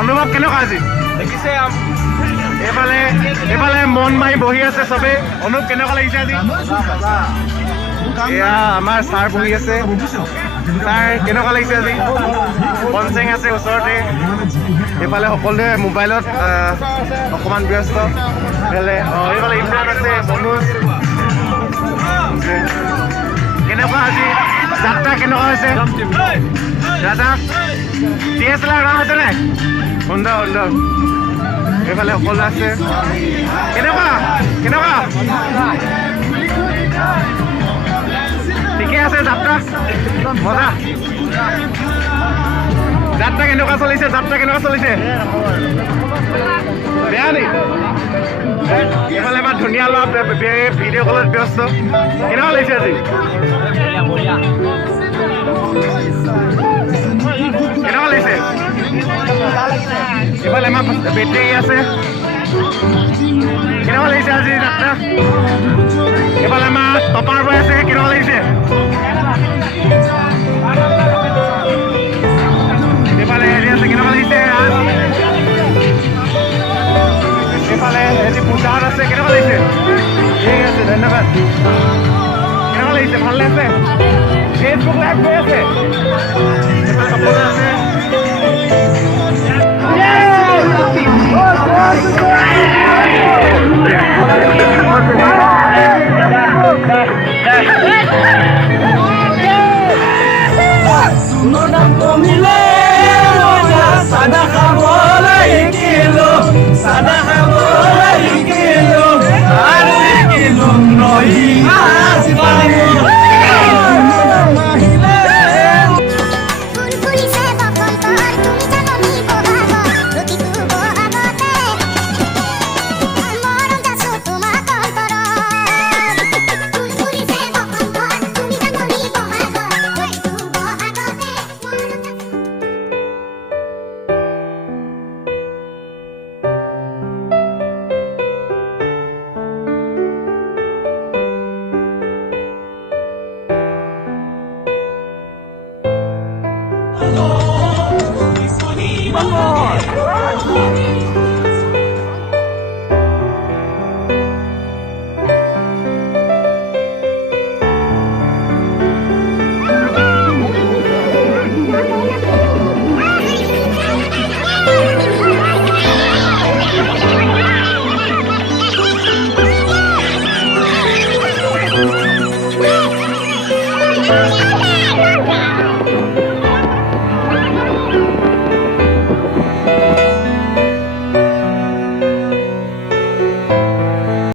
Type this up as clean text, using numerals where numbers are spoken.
অনুভৱ কেনেকুৱা আজি দেখিছে এইফালে মন মাৰি বহি আছে চবে অনুভৱ কেনেকুৱা লাগিছে আজি এয়া আমাৰ ছাৰ বহি আছে ছাৰ কেনেকুৱা লাগিছে আজি পঞ্চেং আছে ওচৰতে এইফালে সকলোৱে মোবাইলত অকণমান ব্যস্ত এইফালে ইমৰান আছে মনোজ কেনেকুৱা আজি যাত্ৰা কেনেকুৱা হৈছে দাদা DSLR ৰাস আছে নাই সুন্দৰ সুন্দৰ এইফালে সকলো আছে কেনেকুৱা কেনেকুৱা ঠিকে আছে যাত্ৰা মজা যাত্ৰা কেনেকুৱা চলিছে বেয়া নি এইফালে আমাৰ ধুনীয়া ল'ৰা ভিডিঅ' কলত ব্যস্ত কেনেকুৱা লাগিছে আজি কেনেকুৱা লাগিছে এইফালে আমাৰ বেটেৰী আছে কেনেকুৱা লাগিছে আজি যাত্ৰা এইফালে আমাৰ টপাৰ বয় আছে কেনেকুৱা লাগিছে এইফালে হেৰি আছে কেনেকুৱা লাগিছে এইফালে হেৰি পূজাত আছে কেনেকুৱা লাগিছে ঠিক আছে ধন্যবাদ কেনেকুৱা লাগিছে ভাল লাগিছে ফেচবুক লাইভ গৈ আছে এইফালে সকলো আছে